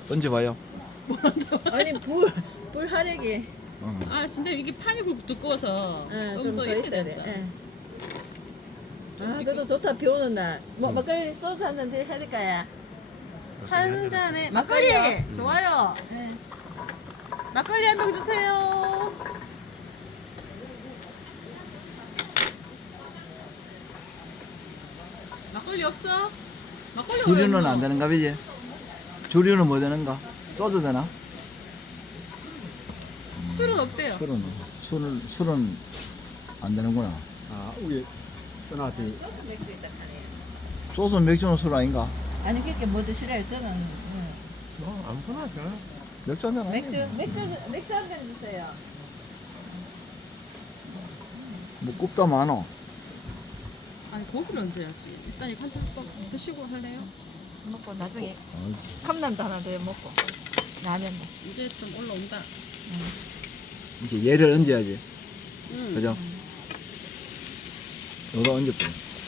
던져봐요. 아니 불 하력이 아 근데 이게 판이 두꺼워서 좀 더 있어야 된다. 아 그래도 좋다 비 오는 날. 뭐 막걸리 소주 한 잔 해드릴까요? 한 잔에 막걸리! 막걸리 좋아요. 네. 막걸리 한 병 주세요. 막걸리 없어? 막걸리 주류는 없나? 안 되는가 보지? 주류는 뭐 되는가? 소주 되나? 술은 없대요. 술은 안 되는구나. 아, 우리 써나티 맥주 있다 카네. 소주 맥주는 술 아닌가? 아니 그렇게 뭐 드시래요 저는. 아무거나 줘. 맥주 한잔 맥주 한 잔 주세요. 뭐 굽다 많어. 아니 고기를 얹어야지. 일단 이거 한잔 드시고 할래요? 먹고 나중에 컵라면도 하나 더 먹고 라면도. 이제 좀 올라온다. 이제 얘를 얹어야지. 응. 그죠? 여기다 얹어봐.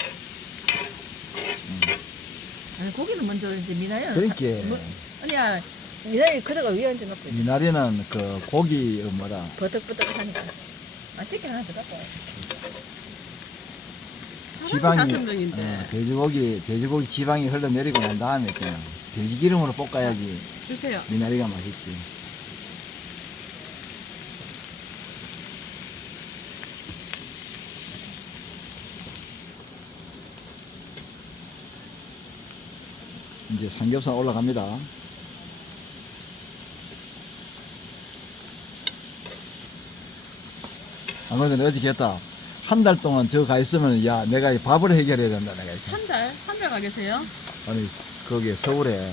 아니 고기는 먼저 이제 미나리는 그러니까 아니야 미나리 그대가 위에 얹어 놓고 미나리는 그 고기 뭐라 버덕버덕하니까 치킨 하나 더 갖고 지방이 다섯 명인데. 돼지고기 지방이 흘러내리고 난 다음에 그냥 돼지 기름으로 볶아야지 주세요. 미나리가 맛있지. 이제 삼겹살 올라갑니다. 안 그래도 어저께 했다. 한 달 동안 저 가 있으면 야 내가 이 밥을 해결해야 된다 내가 이렇게. 한 달? 한 달 가 계세요? 아니 거기 서울에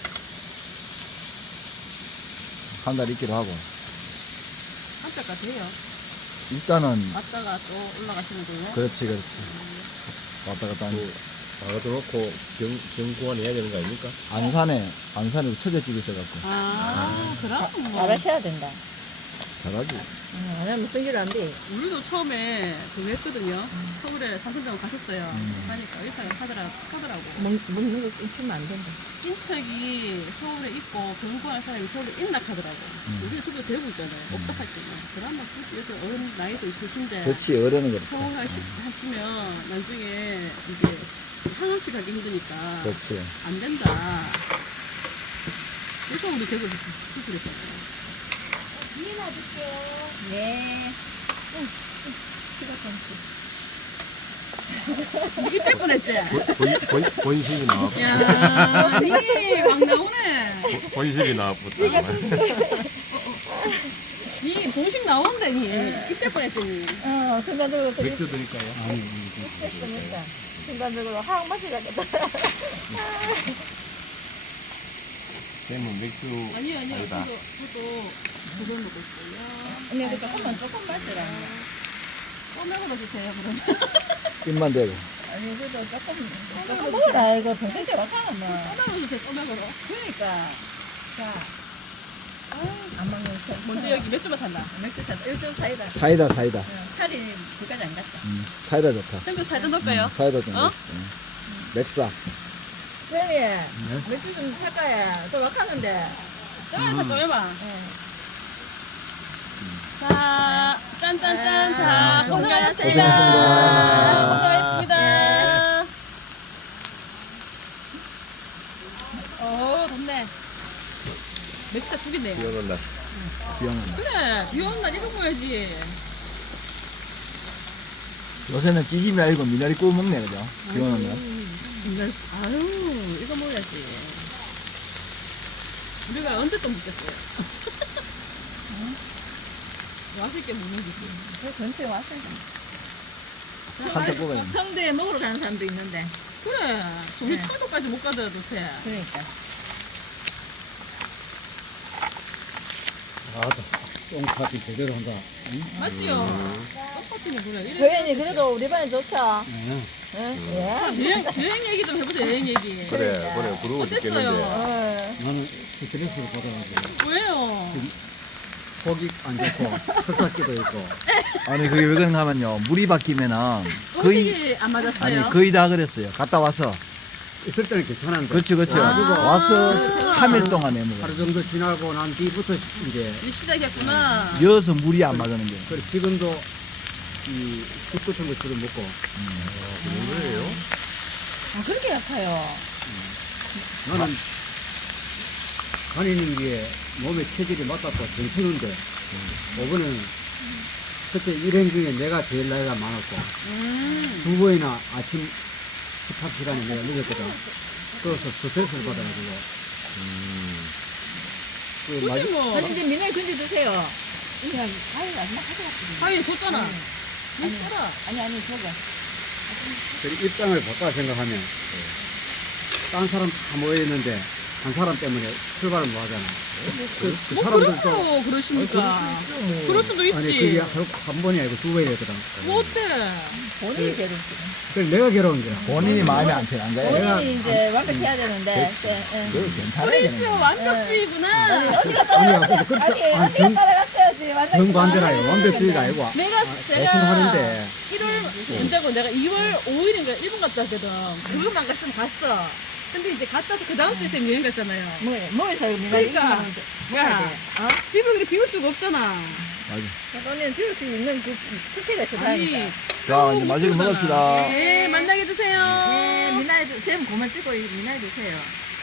한 달 있기로 하고 한 달까지 해요. 일단은 왔다가 또 올라가시는 거예요? 그렇지 왔다 갔다 하니 나가도 놓고 경고원 해야 되는 거 아닙니까? 안산에 처제집이 있어갖고 그럼 알아셔야 된다. 잘하지. 왜냐면 승기를 안 돼. 우리도 처음에 그거 했거든요. 서울에 삼성병원 가셨어요. 하니까 의사가 하더라고. 먹는 거 끊기면 안 된다. 친척이 서울에 있고 병원할 사람이 서울에 있나 하더라고. 우리가 주변에 대구 있잖아요. 없다 할 때는. 그러면 여기서 어른 나이도 있으신데 그렇지 어른은 그렇다. 서울 하시면 나중에 이제 항암치 가기 힘드니까 그렇지. 안 된다. 그래서 우리 대구에서 수술했잖아요. 네. 이게 뗄 뻔했지? 본식이 나왔고. 야, 니막 나오네. 본식이 나왔고. 니 공식 나온다, 니. 이때 뻔했지, 니. 순간적으로 저기 맥주 드릴까요? 아니, 했으니까. 순간적으로 하악 맛이 나겠다. 쟤는 맥주. 아니요. 아니다. 저도 그걸 먹고 있어요. 언니 그 조금 마시라. 꼬맥으로 주세요, 그러면. 입만 대고. 아니 그래도 조금 먹어라 이거 평소에 좋잖아 뭐. 꼬맥으로 주세요, 꼬맥으로. 그러니까 자. 안 먹는 거. 뭔데, 여기 맥주만 산다. 맥주 타. 일주 사이다. 사이다 살이 두까지 안 갔다. 사이다 좋다. 생도 살짝 넣을까요? 사이다 좀 어? 맥사. 선생님 맥주 좀 살까요? 또 막하는데. 저거 좀 해봐. 자, 짠짠짠. 자, 고생하셨습니다. 고생하셨습니다. 고생하셨습니다. 덥네. 맥주다 죽이네. 비오는 날. 비용은. 그래, 비 오는 날 이거 먹어야지. 요새는 찌짐이 아니고 미나리 구워 먹네 그죠? 비 오는 날. 아유, 이거 먹어야지. 우리가 언제 또 먹겠어요? 맛있게 먹는 거지. 그 근처에 왔어요. 한잔 뽑아야 돼. 성대에 먹으러 가는 사람도 있는데. 그래, 우리 네. 청도까지 못 가더라도 돼. 그러니까. 똥파티 제대로 한다. 맞지요? 똑같이는 그래. 이래. 도현이 그래도 우리 반에 좋죠? 응. 응? 예. 여행 얘기 좀 해보자, 여행 얘기. 그래, 그러고 어땠어요? 나는 스트레스를 받아가지고. 왜요? 속이 안 좋고, 설사기도 있고. 아니 그게 왜 그런가 하면요 물이 바뀌면은 거의 음식이 안 맞았어요? 아니 거의 다 그랬어요. 갔다 와서 있을 때는 괜찮은데. 그렇죠, 그렇죠. 와서 3일 동안 해먹어. 하루 정도 지나고 난 뒤부터 이제 이 시작이었구나. 여서 물이 안 맞는 게. 그래 지금도 이 쑥 같은 거 주로 먹고 아, 그렇게 아파요. 나는 다니는 게 몸에 체질이 맞았고 괜찮은데 이번에는 첫째 일행 중에 내가 제일 나이가 많았고 두 번이나 아침 식사시간에 내가 늦었거든. 그래서 스트레스를 받아가지고 그 굳이 뭐 아니, 이제 미나리 건져 드세요. 그냥 과일 마지막 가져갔거든요. 과일 줬잖아. 니 써라. 아니, 저거. 입장을 바꿔 생각하면 딴 사람 다 모여있는데 한 사람 때문에 출발을 못 하잖아. 그 뭐 사람들도 그렇고 그러십니까? 그럴 수도 있지. 아니 그게 한 번이 아니고 두 번이었거든. 뭐 어때? 본인이 괴롭지. 그래서 내가 괴로운 거야. 본인이 마음에 안 편한 거예요. 본인이 이제 완벽해야 되는데. 그거 괜찮아요. 프린스 완벽주의구나. 어디가 아니야, 따라갔어요? 그렇게 아니, 아니, 어디가 따라갔어야지. 완전 정반대라요. 완벽주의가 아니고 내가 하는데 1월 언제고 내가 2월 5일인가 일본 갔다 왔거든. 그것만 갔으면 갔어. 근데 이제 갔다 와서 그 다음 주에 쌤 여행 갔잖아요. 뭐에서 미나리 그러니까 야, 집을 그렇게 비울 수가 없잖아. 맞아. 언니는 비울 수 있는 그 스테가 있어. 아니, 다행이다. 자, 이제 마지막 먹읍시다. 네, 만나게 드세요. 네, 미나리, 쌤 고만 찍고 미나리 드세요.